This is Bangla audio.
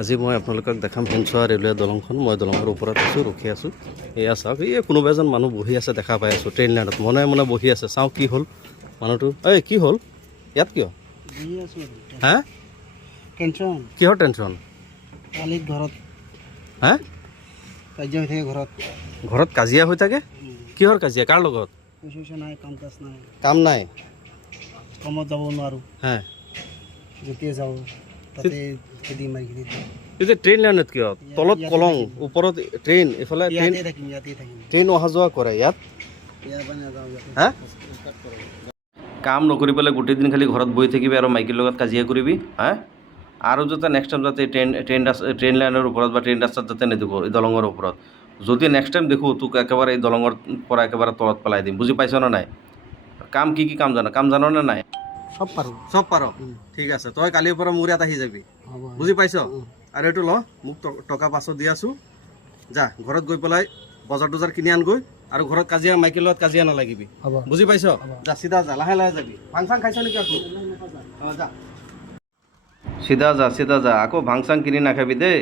আজি মই আপোনালোকক দেখাম হেনচোৱা ৰেলৱে দলংখন। মই দলঙৰ ওপৰত আছোঁ ৰখি আছোঁ। এয়া চাওক এই কোনোবা এজন মানুহ বহি আছে দেখা পাই আছোঁ ট্ৰেইন লাইনত মনে মনে বহি আছে। চাওঁ কি হ'ল মানুহটো। এই কি হ'ল? ইয়াত কিয়? আছোঁ হা? টেনশ্যন কিহৰ টেনশ্যন হা? ঘৰত। ঘৰত কাজিয়া হৈ থাকে? কিহৰ কাজিয়া? কাৰ লগত? কাম নাই? কামত যাব নোৱাৰোঁ। হা। যেতিয়া যাওঁ। দিওঁ এতিয়া ট্ৰেইন লাইনত কিয়? তলত কলং। ওপৰত ট্ৰেইন এইফালে ট্ৰেইন ট্ৰেইন অহা যোৱা কৰে ইয়াত? হা? কাম নকৰি পেলাই গোটেই দিন খালি ঘৰত বহি থাকিবি আৰু মাইকীৰ লগত কাজিয়া কৰিবি হা? আৰু যাতে নেক্সট টাইম যাতে ট্ৰেইন ট্ৰেইন ৰাস্তা ট্ৰেইন লাইনৰ ওপৰত বা ট্ৰেইন ৰাস্তাত যাতে নেদেখোঁ এই দলঙৰ ওপৰত। যদি নেক্সট টাইম দেখোঁ তোক একেবাৰে এই দলঙৰ পৰা একেবাৰে তলত পেলাই দিম বুজি পাইছ নে নাই? কাম কি কি কাম জানা? কাম জান নে নাই? চব পাৰোঁ চব পাৰ ঠিক আছে তই কালিৰ পৰা মোৰ ইয়াত আহি যাবি। বুজি পাইছ? আৰু এইটো ল মোক ট- টকা পাঁচশো দি আছোঁ। যা ঘৰত গৈ পেলাই বজাৰ তজাৰ কিনি আনগৈ আৰু ঘৰত কাজিয়া মাইকীৰ লগত কাজিয়া নালাগিবি। বুজি পাইছ? যা চিধা যা লাহে লাহে যাবি। ভাং চাং খাইছ নেকি আকৌ? যা। চিধা যা চিধা যা আকৌ ভাং চাং কিনি নাখাবি দেই।